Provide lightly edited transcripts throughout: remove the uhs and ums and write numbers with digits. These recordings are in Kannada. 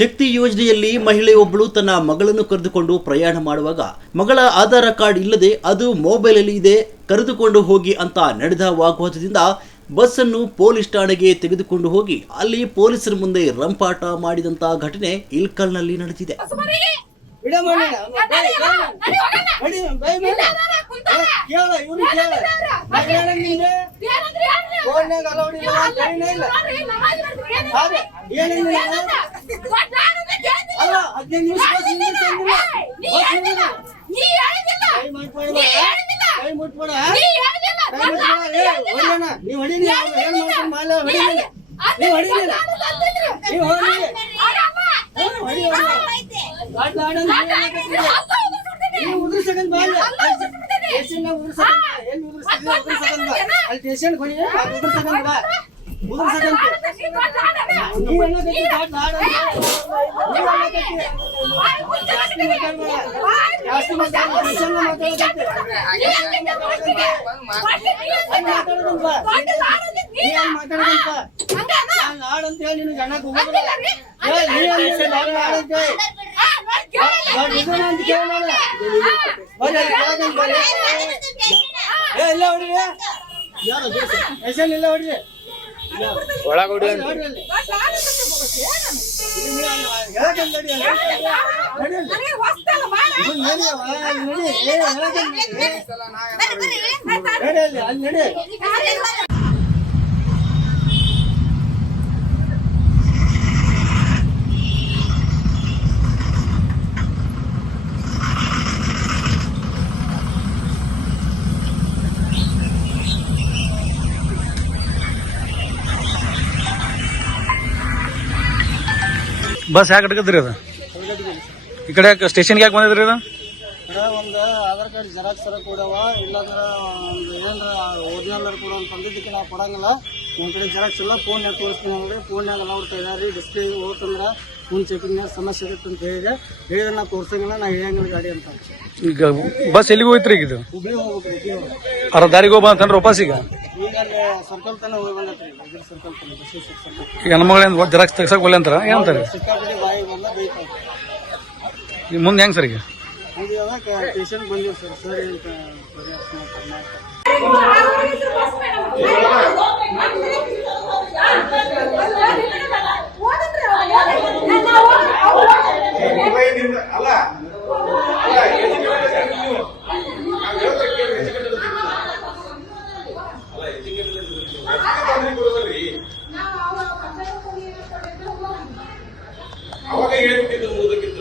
ಶಕ್ತಿ ಯೋಜನೆಯಲ್ಲಿ ಮಹಿಳೆಯೊಬ್ಬಳು ತನ್ನ ಮಗಳನ್ನು ಕರೆದುಕೊಂಡು ಪ್ರಯಾಣ ಮಾಡುವಾಗ ಮಗಳ ಆಧಾರ್ ಕಾರ್ಡ್ ಇಲ್ಲದೆ ಅದು ಮೊಬೈಲ್ ಅಲ್ಲಿ ಇದೆ, ಕರೆದುಕೊಂಡು ಹೋಗಿ ಅಂತ ನಡೆದ ವಾಗ್ವಾದದಿಂದ ಬಸ್ ಅನ್ನು ಪೊಲೀಸ್ ಠಾಣೆಗೆ ತೆಗೆದುಕೊಂಡು ಹೋಗಿ ಅಲ್ಲಿ ಪೊಲೀಸರ ಮುಂದೆ ರಂಪಾಟ ಮಾಡಿದಂತ ಘಟನೆ ಇಲ್ಕಲ್ನಲ್ಲಿ ನಡೆದಿದೆ. ಬಸ್ ಯಾಕೆ ಅಡ್ಕದ್ರಿ ಅದ ಈ ಕಡೆ ಸ್ಟೇಷನ್ಗೆ ಯಾಕೆ ಬಂದಿದ್ರಿ ಅದ? ಒಂದು ಆಧಾರ್ ಕಾರ್ಡ್ ಜೆರಾಕ್ಸ್ ಕೊಡವ, ಇಲ್ಲಾಂದ್ರೆ ಒಂದು ಏನಾರ ಒರಿಜಿನಲ್ ಕೂಡ ಅಂತ ಅಂದಿದ್ದಕ್ಕೆ ನಾವು ಕೊಡಂಗಿಲ್ಲ. ಒಂದು ಕಡೆ ಜೆರಾಕ್ಸ್ ಇಲ್ಲ, ಫೋನ್ಯಾಗ ತೋರಿಸ್ತೀನಿ ನೋಡಿ, ಫೋನ್ಯಾಗ ನೋಡ್ತಾ ಇದ್ದಾರೆ ಡಿಸ್ಪ್ಲೇ ಹೋತಂದ್ರೆ ಮುಂದೆ ಚೆಕಿಂಗ್ ಸಮಸ್ಯೆ ಆಗುತ್ತೆ ಅಂತ ಹೇಳಿದ್ರೆ ನಾವು ತೋರ್ಸಂಗಿಲ್ಲ, ನಾ ಹೇಳಂಗಿಲ್ಲ ಗಾಡಿ ಅಂತ. ಈಗ ಬಸ್ ಎಲ್ಲಿಗೆ ಹೋಯ್ತ್ರಿ ಈಗ? ಇದು ಹುಬ್ಳಿ ಹೋಗ್ಬೇಕು, ಅರ ದಾರಿಗೆ ಹೋಗಿ ಬಂತನ್ರಿ ವಾಪಸ್ ಈಗ ಈಗ ಅಲ್ಲಿ ಸರ್ಕಲ್ ತನ ಹೋಗಿ ಬಂದತ್ರಿ, ಇದ್ರ ಸರ್ಕಲ್ ತನ ಬಸವೇಶ್ವರ ಸರ್ಕಲ್. ಈಗ ಹೆಣ್ಮಗಳೇನು ಜೆರಾಕ್ಸ್ ತೆಗ್ಸಕ್ ಒಲ್ಲೆ ಅಂತಾರ ಏನಂತಾರೆ? ಸಿಕ್ಕಾಪಟ್ಟೆ ಬಾಯಿಗೆ ಬಂದ ಬೈತಾರೆ. ಈಗ ಮುಂದೆ ಹೆಂಗ್ ಸರ್ ಈಗ? ಈಗ ಸ್ಟೇಷನ್ ಬಂದಿವಿ ಸರ್, ಸರಿ ಅಂತ ಅವಾಗ ಹೇಳ್ಬಿಟ್ಟಿದ್ದು ಓದಕ್ಕಿತ್ತು.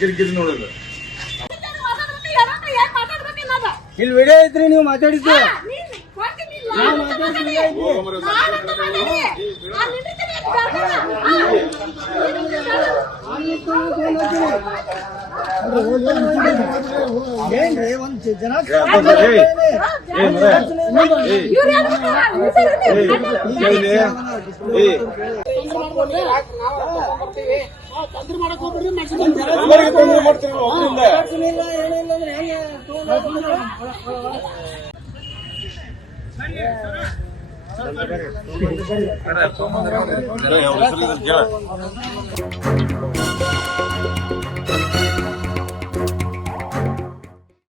ಕಿರಿಕಿರಿ ನೋಡಿಲ್ಲ. ಇಲ್ಲಿ ವಿಡಿಯೋ ಐತ್ರಿ, ನೀವು ಮಾತಾಡಿದ್ದು ಏನ್ರಿ ಒಂದು ಜೆರಾಕ್ಸ್ ಏನಿಲ್ಲ